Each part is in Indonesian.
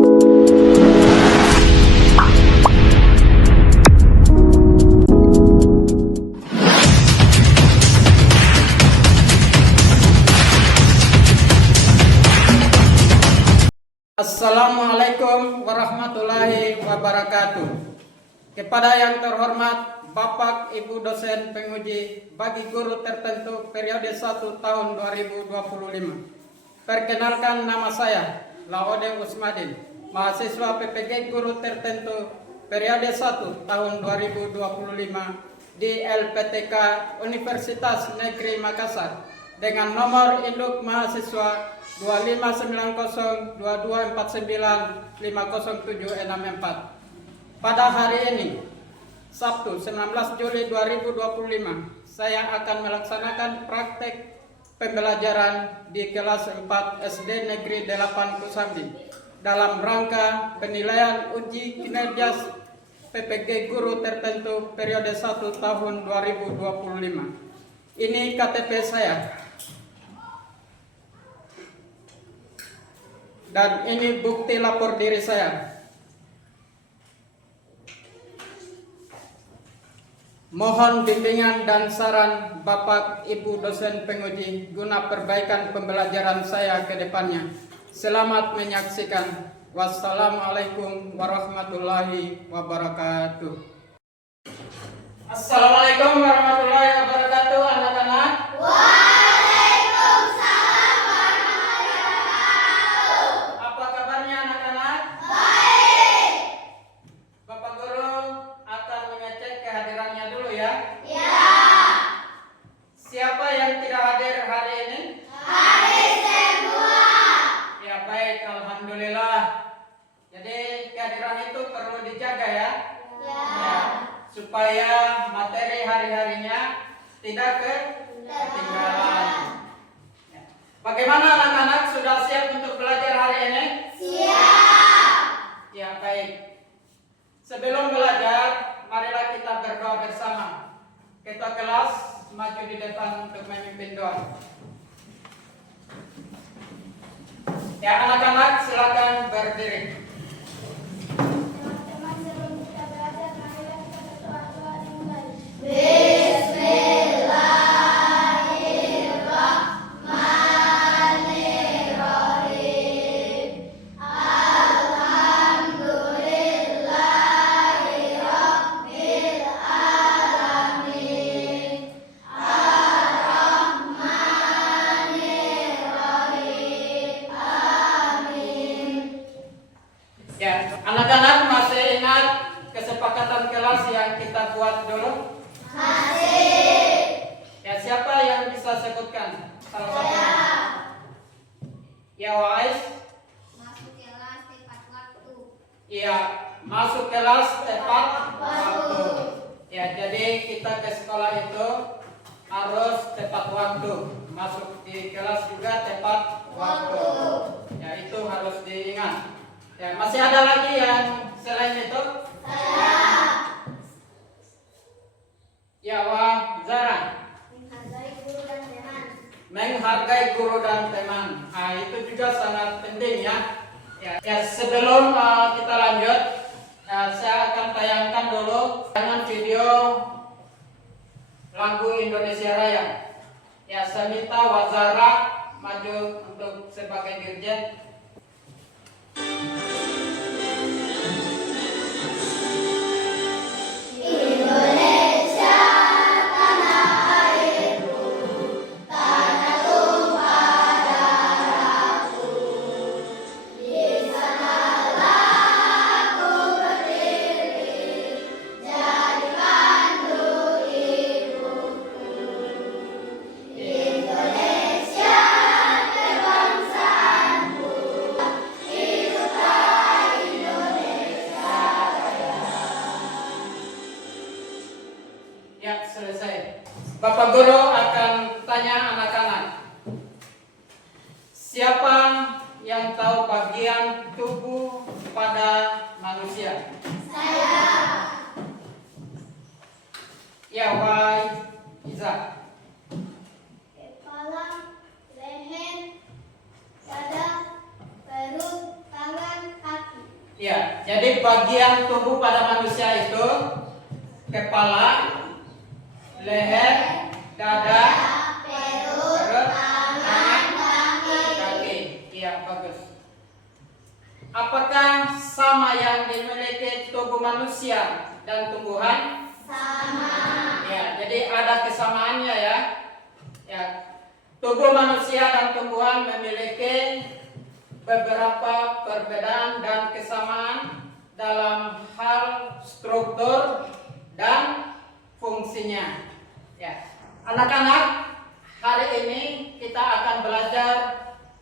Assalamualaikum warahmatullahi wabarakatuh. Kepada yang terhormat Bapak Ibu dosen penguji bagi guru tertentu periode 1 tahun 2025. Perkenalkan, nama saya Laode Usmadin, mahasiswa PPG guru tertentu periode 1 tahun 2025 di LPTK Universitas Negeri Makassar dengan nomor induk mahasiswa 259022495074. Pada hari ini, Sabtu 19 Juli 2025, saya akan melaksanakan praktek pembelajaran di kelas 4 SD Negeri 8 Kusambi dalam rangka penilaian uji kinerja PPG guru tertentu periode 1 tahun 2025. Ini KTP saya. Dan ini bukti lapor diri saya. Mohon bimbingan dan saran Bapak Ibu dosen penguji guna perbaikan pembelajaran saya ke depannya. Selamat menyaksikan. Wassalamualaikum warahmatullahi wabarakatuh. Assalamualaikum warahmatullahi wabarakatuh, anak-anak. Siapa yang tidak hadir hari ini? Hadir semua. Ya, baik, alhamdulillah. Jadi kehadiran itu perlu dijaga ya. Ya, supaya materi hari-harinya tidak ketinggalan. Ya. Bagaimana anak-anak, sudah siap untuk belajar hari ini? Siap. Ya, baik. Sebelum belajar, marilah kita berdoa bersama. Ketua kelas maju di depan untuk memimpin doa. Ya, anak-anak silakan berdiri. Teman-teman, sebelum kita belajar, marilah kita berdoa dimulai. Bismillahirrahmanirrahim. Alhamdulillahirabbil alamin. Ar-Rahmanirrahim. Amin. Ya, anak-anak masih ingat kesepakatan kelas yang kita buat dulu? Masih. Ya, siapa yang bisa sebutkan salah satunya? Ya, Wais. Masuk kelas tepat waktu. Iya, masuk kelas tepat Waktu. waktu. Ya, jadi kita ke sekolah itu harus tepat waktu. Masuk di kelas juga tepat waktu. Ya, itu harus diingat. Ya, masih ada lagi yang selain itu? Ya, Wah Zara. Menghargai guru dan teman. Menghargai guru dan teman. Nah, itu juga sangat penting ya. Ya, sebelum kita lanjut, saya akan tayangkan dulu tayangan video lagu Indonesia Raya. Ya, saya minta Wazara maju untuk sebagai dirjen. Indonesia tanah airku, tanah tumpah darahku. Di sanalah aku berdiri, jadi pandu hidupku. Indonesia kebangsaanku, Jadi bagian tubuh pada manusia itu kepala, leher, dada, perut, tangan, kaki. Iya, bagus. Apakah sama yang dimiliki tubuh manusia dan tumbuhan? Sama. Ya, jadi ada kesamaannya ya. Ya, tubuh manusia dan tumbuhan memiliki beberapa perbedaan dan kesamaan dalam hal struktur dan fungsinya. Ya, anak-anak, hari ini kita akan belajar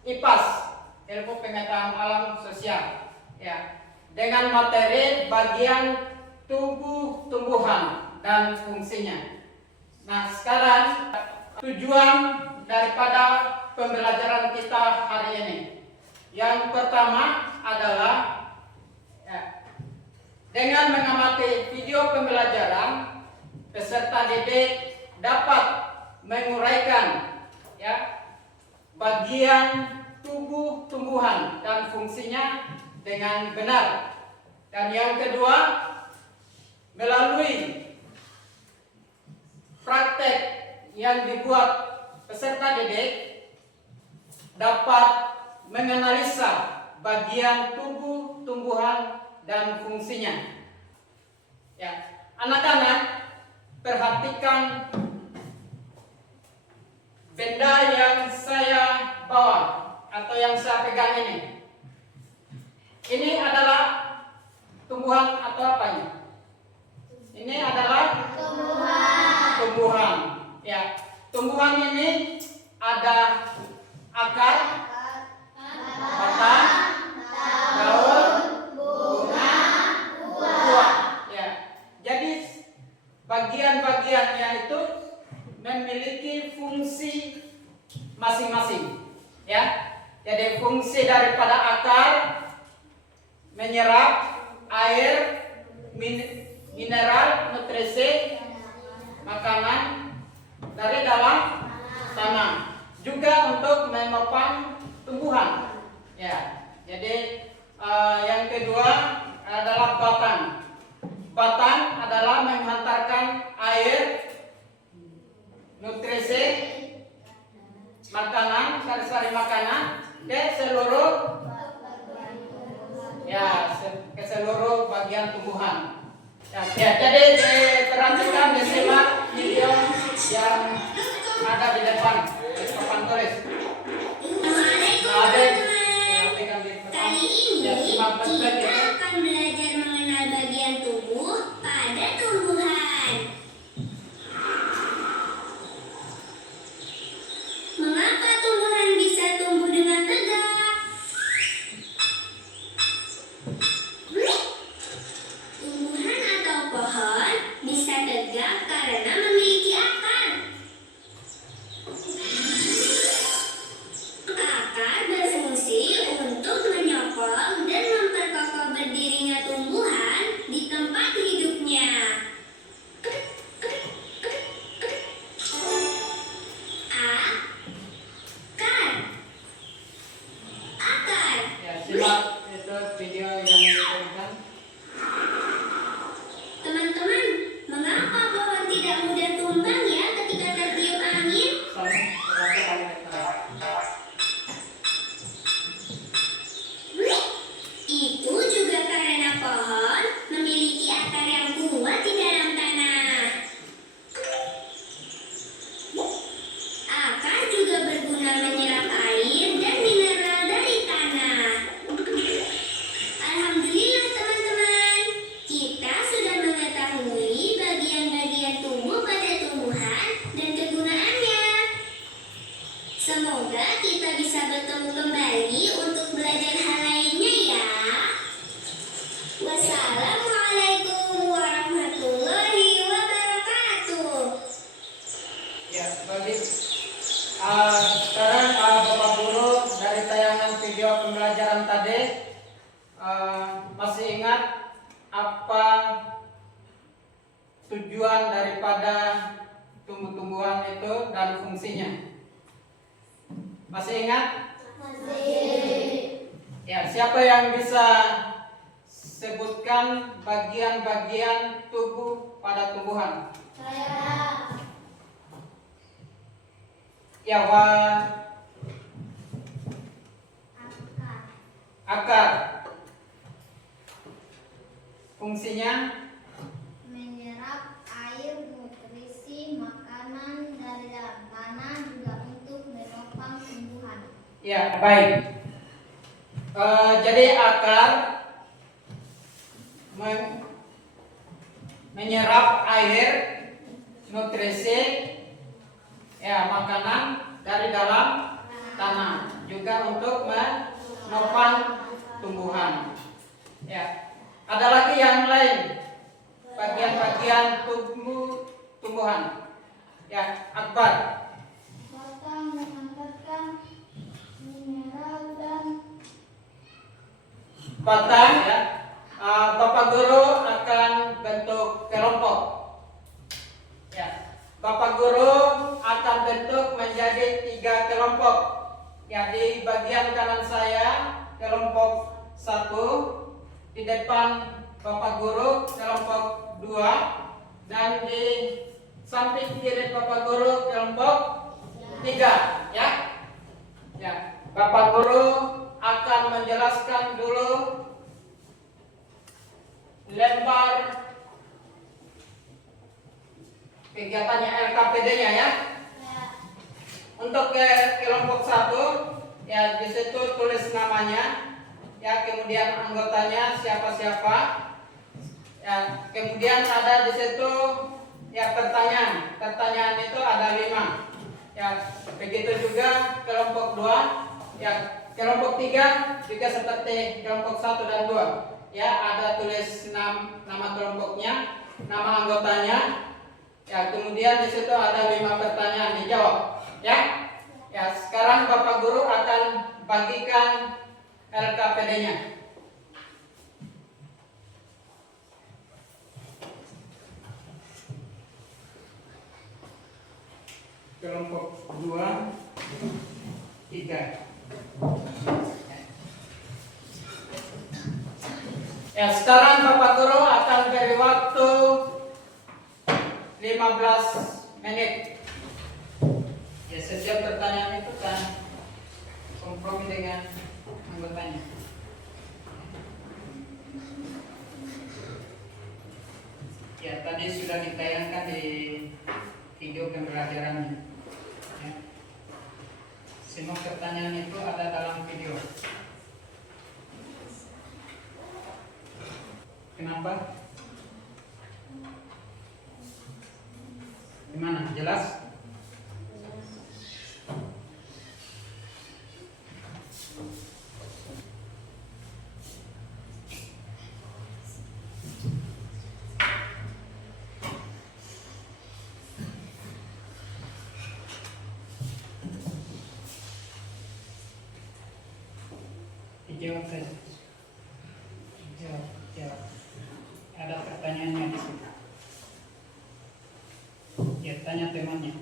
IPAS, ilmu pengetahuan alam sosial. Ya, dengan materi bagian tubuh tumbuhan dan fungsinya. Nah, sekarang tujuan daripada pembelajaran kita hari ini. Yang pertama adalah dengan mengamati video pembelajaran, peserta didik dapat menguraikan bagian tubuh tumbuhan dan fungsinya dengan benar. Dan yang kedua, melalui praktek yang dibuat peserta didik dapat menganalisa bagian tubuh tumbuhan dan fungsinya. Ya, anak-anak, perhatikan benda yang saya bawa atau yang saya pegang ini. Ini adalah tumbuhan atau apa ini? Ini adalah tumbuhan. Ya, tumbuhan ini ada akar, batang, daun, bunga, buah. Ya, jadi bagian-bagiannya itu memiliki fungsi masing-masing. Ya, jadi fungsi daripada akar menyerap air, mineral, nutrisi, makanan dari dalam tanah. Juga untuk menopang tumbuhan. Ya, jadi yang kedua adalah batang. Batang adalah menghantarkan air, nutrisi, makanan, sari-sari makanan ke seluruh ke seluruh bagian tumbuhan. Ya, jadi perhatikan disimak video yang ada di depan papan tulis. Kali ini kita akan belajar mengenal bagian tubuh pada tumbuhan. Mengapa tumbuhan bisa tumbuh dengan tegak? Tumbuhan atau pohon bisa tegak karena memiliki akar. Akar berfungsi untuk menyokong dan memperkokoh berdirinya tumbuhan di tempat hidupnya. Akar. Ya, simak itu video yang diberikan. Teman-teman, mengapa pohon tidak mudah tumbang ya ketika tertiup angin? Itu juga karena pohon memiliki akar yang kuat di dalam tanah. Akar juga berguna menyerap air dan mineral dari tanah. Alhamdulillah teman-teman, kita sudah mengetahui bagian-bagian tubuh pada tumbuhan dan kegunaannya. Semoga kita bisa bertemu kembali untuk belajar hal lainnya ya. Wassalamualaikum warahmatullahi wabarakatuh. Ya, bagi sekarang Bapak Guru dari tayangan video pembelajaran tadi masih ingat apa tujuan daripada tumbuh-tumbuhan itu dan fungsinya? Masih ingat? Ya, siapa yang bisa Sebutkan bagian-bagian tubuh pada tumbuhan. Saya. Yawa. Akar. Akar. Fungsinya Menyerap air, nutrisi, makanan dari dalam tanah, juga untuk menopang tumbuhan. ya baik. Jadi akar menyerap air, nutrisi, ya makanan dari dalam tanah, juga untuk menopang tumbuhan. Ya, ada lagi yang lain, bagian-bagian tumbuhan. Ya, Akbar. Batang menghantarkan mineral dan Batang, ya. Bapak Guru akan bentuk kelompok. Ya, Bapak Guru akan bentuk menjadi 3 kelompok. Ya, di bagian kanan saya kelompok 1, di depan Bapak Guru kelompok 2, dan di samping kiri Bapak Guru kelompok 3, ya. Ya, Bapak Guru akan menjelaskan dulu lembar kegiatannya LKPD-nya, ya. Untuk kelompok 1, ya di situ tulis namanya, ya, kemudian anggotanya siapa-siapa. Ya, kemudian ada di situ ya pertanyaan. Pertanyaan itu ada 5. Ya, begitu juga kelompok 2, ya, kelompok 3 juga seperti kelompok 1 dan 2. Ya, ada tulis nama kelompoknya, nama anggotanya. Ya, kemudian di situ ada 5 pertanyaan dijawab. Ya. Ya, sekarang Bapak Guru akan bagikan LKPD-nya. Kelompok 2, 3. Ya, sekarang Bapak Guru akan beri waktu 15 menit. Ya, setiap pertanyaan itu kan kompromi dengan anggotanya. Ya, tadi sudah ditayangkan di video pembelajarannya. Ya. Semua pertanyaan itu ada dalam video. Kenapa? Gimana? Jelas? Dijawab saja. Jawab. Ada pertanyaannya di sini. Ya, tanya temannya.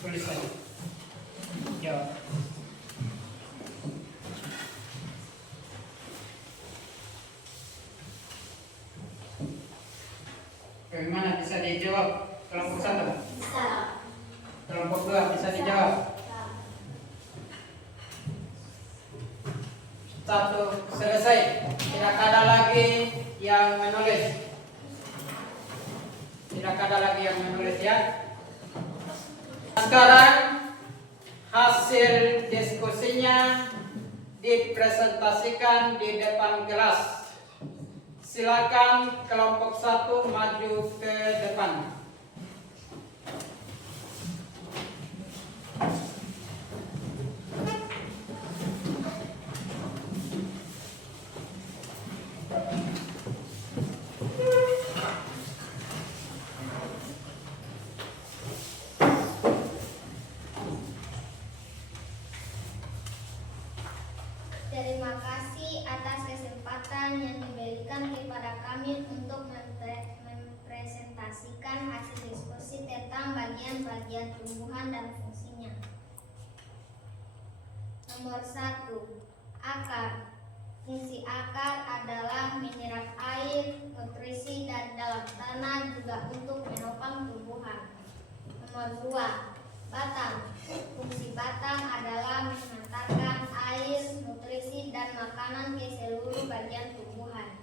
Tulis saja. Jawab. Bagaimana bisa dijawab? Kelompok 1? bisa. Kelompok 2 bisa dijawab? 1 selesai. Tidak ada lagi yang menulis. Tidak ada lagi yang menulis, ya. Sekarang hasil diskusinya dipresentasikan di depan kelas. Silakan kelompok 1 maju ke depan. Terima kasih atas kesempatan yang diberikan kepada kami untuk mempresentasikan hasil diskusi tentang bagian-bagian tumbuhan dan fungsinya. Nomor 1. Akar. Fungsi akar adalah menyerap air, nutrisi dan dalam tanah juga untuk menopang tumbuhan. Nomor 2. Batang. Fungsi batang adalah mengantarkan air, nutrisi dan makanan ke seluruh bagian tumbuhan.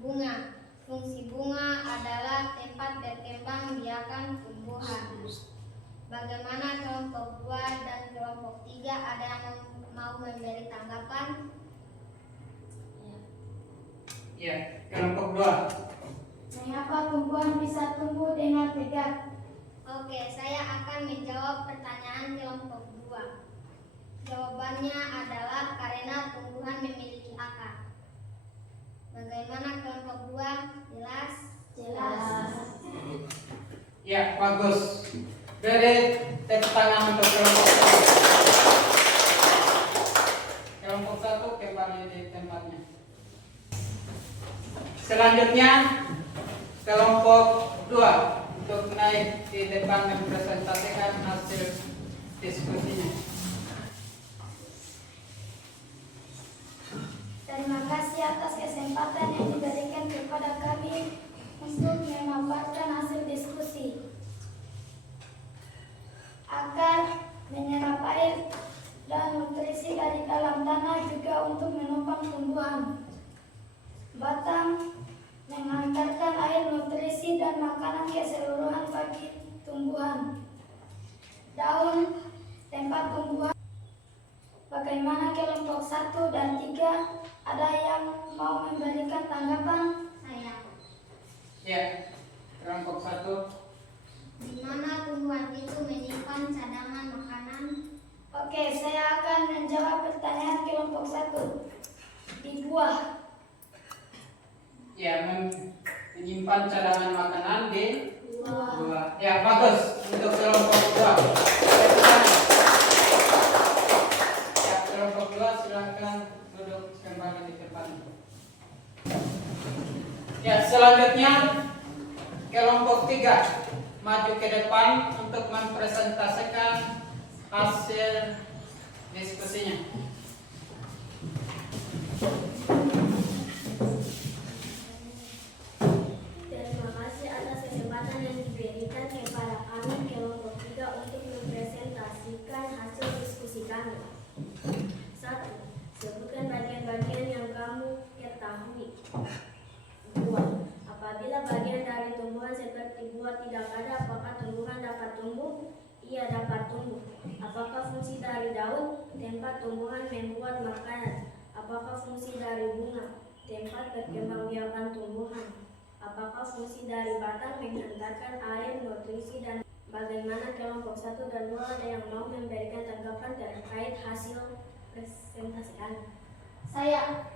Bunga. Fungsi bunga adalah tempat berkembang biakan tumbuhan. Bagaimana kelompok 2 dan kelompok 3, ada yang mau memberi tanggapan? Ya, kelompok 2. Mengapa tumbuhan bisa tumbuh dengan tegak? Oke, saya akan menjawab pertanyaan kelompok 2. Jawabannya adalah karena tumbuhan memiliki akar. Bagaimana kelompok 2? Jelas? Jelas. Ya, bagus. Beri tepuk tangan untuk kelompok 1. Kelompok 1 kembali di tempatnya. Selanjutnya kelompok 2 untuk naik di depan mempresentasikan hasil diskusinya. Terima kasih atas kesempatan yang diberikan kepada kami untuk memaparkan hasil diskusi. Akar menyerap air dan nutrisi dari dalam tanah juga untuk menopang tumbuhan. Batang mengantarkan air, nutrisi dan makanan keseluruhan bagi tumbuhan. Daun tempat tumbuhan. Bagaimana kelompok 1 dan 3, ada yang mau memberikan tanggapan? Saya. Ya, kelompok 1. Di mana tumbuhan itu menyimpan cadangan makanan? Oke, saya akan menjawab pertanyaan kelompok 1. Di buah. Ya, menyimpan cadangan makanan di Buah. Ya, bagus. Untuk kelompok 2. Ya, kelompok 2 silakan duduk kembali di depan. Ya, selanjutnya kelompok 3 maju ke depan untuk mempresentasikan hasil diskusinya. Terima kasih atas kesempatan yang diberikan kepada kami kelompok 3 untuk mempresentasikan hasil diskusi kami. 1. Sebutkan bagian-bagian yang kamu ketahui. 2. Apabila bagian dari tumbuhan seperti buah tidak ada, apakah tumbuhan dapat tumbuh? Ia dapat tumbuh. Apakah fungsi dari daun? Tempat tumbuhan membuat makanan. Apakah fungsi dari bunga? Tempat berkembangbiakan tumbuhan. Apakah fungsi dari batang? Menghantarkan air, nutrisi dan bagaimana kelompok 1 dan 2, ada yang mau memberikan tanggapan terkait hasil presentasi kami? Saya.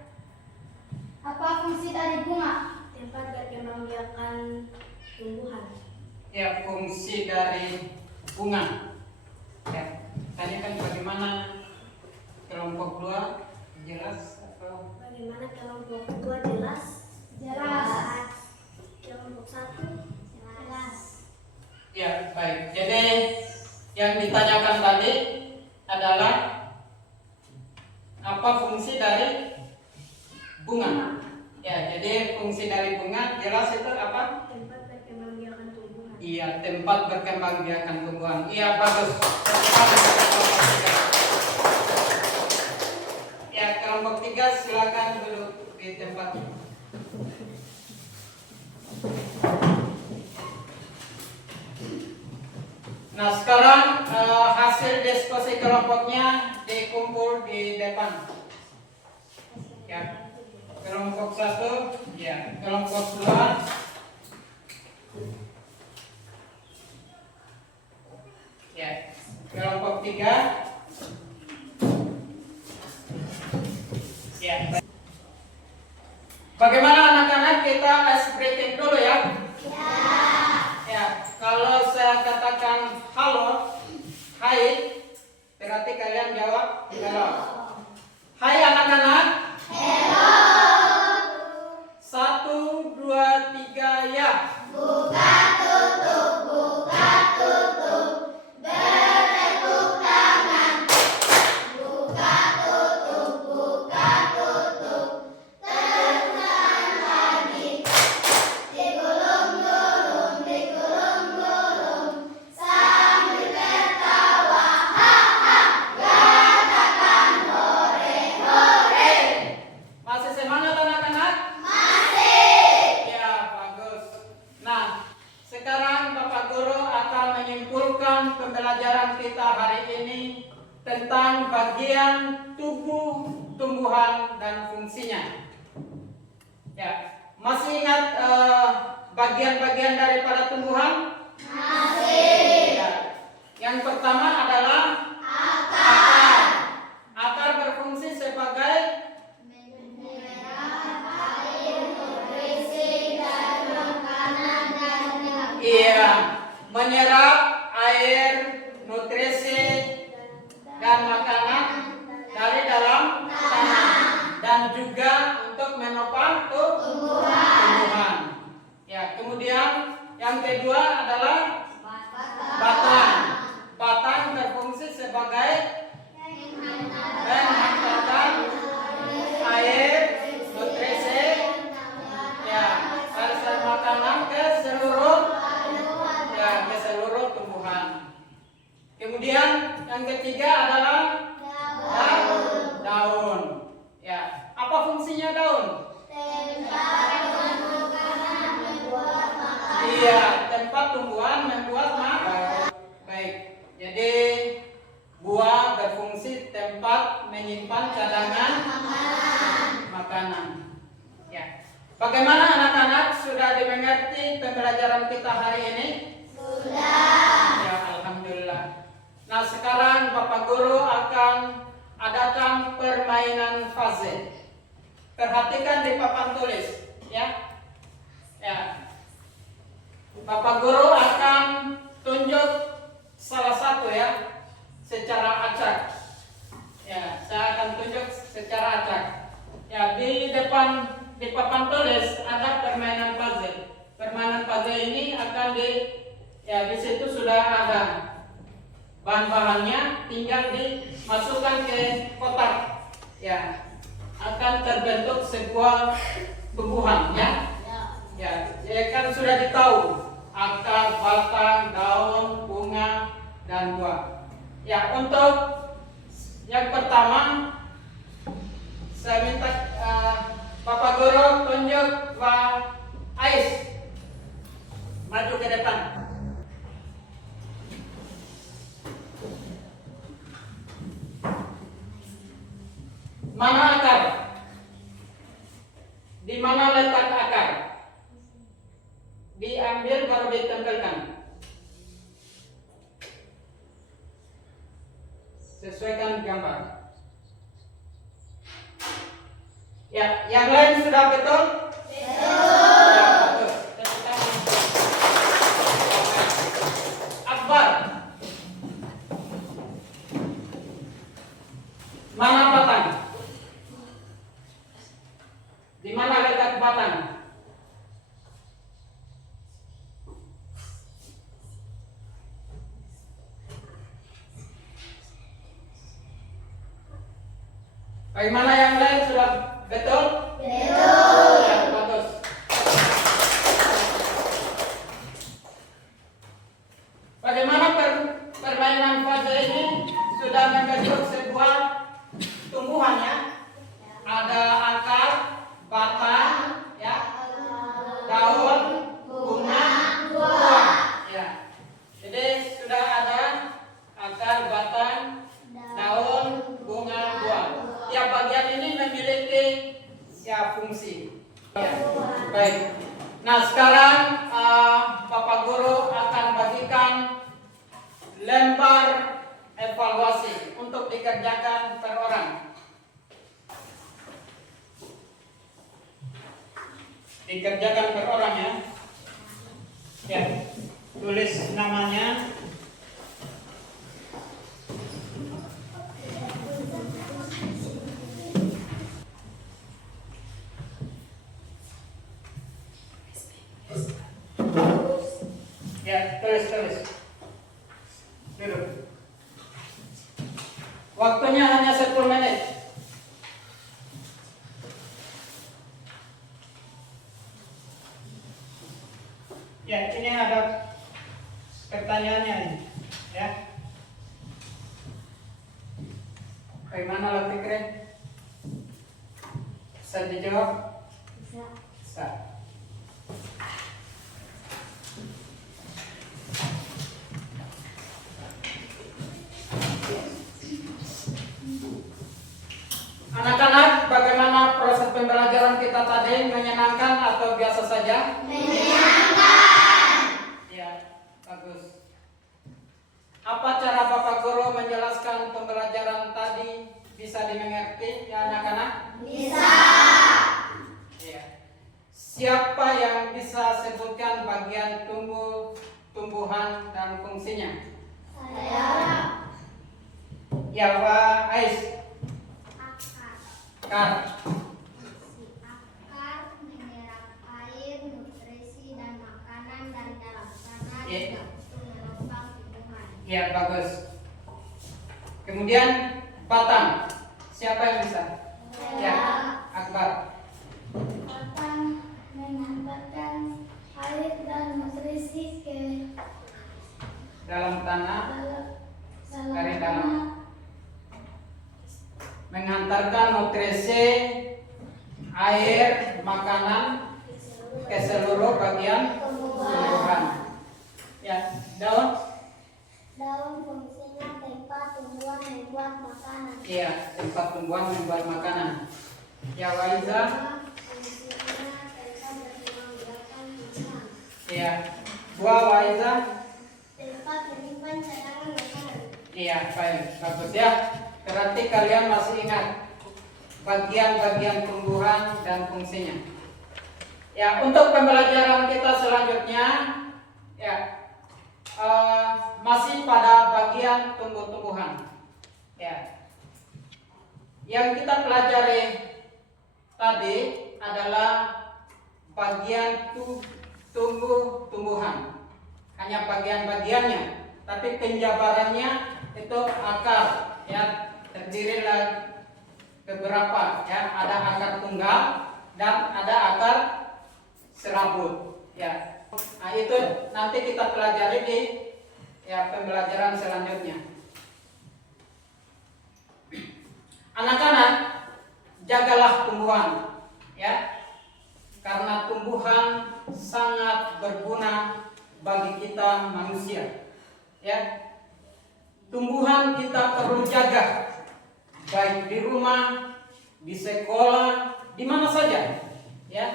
Apa fungsi dari bunga? Tempat berkembangbiakan tumbuhan. Ya, fungsi dari bunga. Ya, tadi kan bagaimana kelompok 2 jelas atau Bagaimana kelompok 2 jelas? Jelas. Kelompok 1 jelas. ya, baik. Jadi yang ditanyakan tadi adalah apa fungsi dari bunga? Ya, jadi fungsi dari bunga jelas itu apa? Tempat berkembangbiakan tumbuhan. Iya, tempat berkembangbiakan tumbuhan. Iya, bagus. Ya, kelompok 3 silakan duduk di tempat. Nah, sekarang hasil diskusi kelompoknya dikumpul di depan. Ya. Kelompok 1, ya, kelompok 2, ya, kelompok 3, ya. Bagaimana anak-anak, kita ice breaking dulu ya? Ya, kalau saya katakan halo, hai, berarti kalian jawab halo. Hai anak-anak. Hello. 1, 2, 3 ya. Buka tutup, bertepuk tangan. Buka tutup, teruskan lagi. Digulung-gulung, sambil tertawa. Ha-ha, katakan hore, hore. Masih semangat anak-anak? Ya, bagus. Nah, sekarang Bapak Guru akan menyimpulkan pembelajaran kita hari ini tentang bagian tubuh tumbuhan dan fungsinya. Ya, masih ingat bagian-bagian daripada tumbuhan? Masih. Ya. Yang pertama adalah akar. Akar berfungsi sebagai menyerap air, nutrisi, dan makanan dari dalam tanah, dan juga untuk menopang tumbuhan. Ya, kemudian yang kedua adalah batang. Batang berfungsi sebagai menghantarkan air, nutrisi, ya, dari makanan ke seluruh tumbuhan. Kemudian yang ketiga adalah daun. Ya, apa fungsinya daun? Iya, tempat tumbuhan membuat makanan. Baik. Jadi buah berfungsi tempat menyimpan cadangan makanan. Ya. Bagaimana anak-anak, sudah dimengerti pembelajaran kita hari ini? Sudah. Ya, alhamdulillah. Nah, sekarang Bapak Guru akan adakan permainan puzzle. Perhatikan di papan tulis, ya. Ya. Bapak Guru akan tunjuk salah satu ya, secara acak. Ya, saya akan tunjuk secara acak. Ya, di papan tulis ada permainan puzzle. Permainan puzzle ini akan di situ sudah ada bahan-bahannya, tinggal dimasukkan ke kotak. Ya, akan terbentuk sebuah tumbuhan ya. Ya kan sudah ditahu akar, batang, daun, bunga, dan buah. Ya, untuk yang pertama saya minta Bapak Guru tunjuk Pak Ais maju ke depan. Mana akar? Di mana letak akar? Diambil baru ditempelkan. Sesuaikan gambar. Ya, yang lain sudah betul? Betul. Ya, bagus. Akbar. Mana batang? Di mana letak batang? Bagaimana yang lain sudah betul? Betul. Ya, bagus. Bagaimana permainan puzzle ini sudah membentuk sebuah tumbuhan ya? Ada akar, batang, ya, daun, bunga, buah. Ya. Jadi sudah ada akar, batang, daun, bunga, buah. Ya, bagian ini memiliki fungsi. Ya. Baik. Nah, sekarang Bapak Guru akan bagikan lembar evaluasi untuk dikerjakan per orang. Dikerjakan per orang ya. Ya, tulis namanya. Waktunya hanya 10 menit. Ya, ini ada pertanyaannya ini, ya. Bagaimana Lat Fikri? Bisa dijawab? Bisa. Bisa. Anak-anak, bagaimana proses pembelajaran kita tadi? Menyenangkan atau biasa saja? Ya, bagus. Apa cara Bapak Guru menjelaskan pembelajaran tadi bisa dimengerti ya anak-anak? Bisa. Ya. Siapa yang bisa sebutkan bagian tumbuhan dan fungsinya? Saya. Ya, Pak Ais. Akar. Kar. Si akar menyerap air, nutrisi, dan makanan dari dalam tanah Iya. untuk menopang tumbuhan. Ya, bagus. Kemudian batang. Siapa yang bisa? Ya, Akbar. Batang mengantarkan air dan nutrisi ke Dalam tanah dari dalam. tanah. Mengantarkan nutrisi, air, makanan ke seluruh bagian tumbuhan. Ya, daun. Daun fungsinya tempat tumbuhan membuat makanan. Iya, tempat tumbuhan membuat makanan. Ya, Waiza. Fungsinya tempat berkembang biakan tumbuhan. Iya, buah Waiza. Tempat menyimpan cadangan makanan. Iya, baik, bagus ya. Berarti kalian masih ingat bagian-bagian tumbuhan dan fungsinya. Ya, untuk pembelajaran kita selanjutnya, ya, masih pada bagian tumbuh-tumbuhan. Ya, yang kita pelajari tadi adalah bagian tumbuh-tumbuhan, hanya bagian-bagiannya, tapi penjabarannya itu akar, ya, terdiri dari beberapa, ya, ada akar tunggal dan ada akar serabut, ya. Nah, itu nanti kita pelajari di ya pembelajaran selanjutnya. Anak-anak, jagalah tumbuhan, ya, karena tumbuhan sangat berguna bagi kita manusia, ya. Tumbuhan kita perlu jaga, baik di rumah, di sekolah, di mana saja, ya,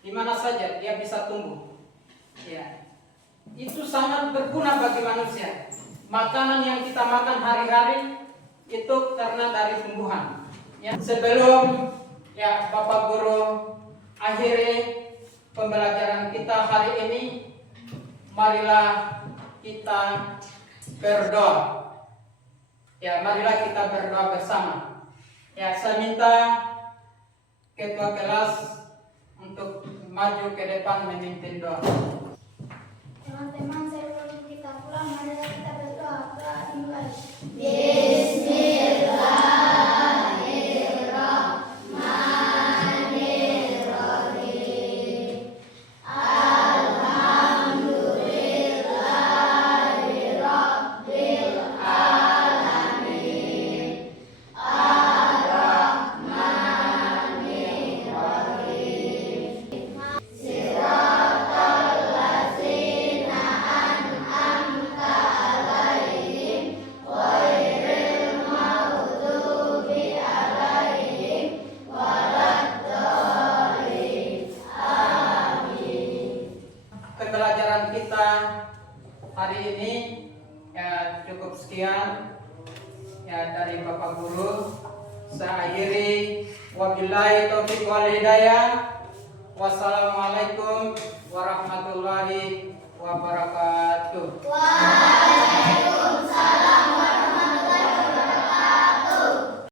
di mana saja dia bisa tumbuh, ya. Itu sangat berguna bagi manusia. Makanan yang kita makan hari-hari itu karena dari tumbuhan. Ya. Sebelum ya Bapak Guru akhiri pembelajaran kita hari ini, marilah kita berdoa. Ya, marilah kita berdoa bersama. Ya, saya minta ketua kelas untuk maju ke depan memimpin doa. Teman-teman, sebelum kita pulang, marilah kita berdoa. Doa dimulai. Pembelajaran kita hari ini ya cukup sekian ya dari Bapak Guru. Saya akhiri, wabillahi taufiq wal hidayah. Wassalamualaikum warahmatullahi wabarakatuh. Waalaikumsalam.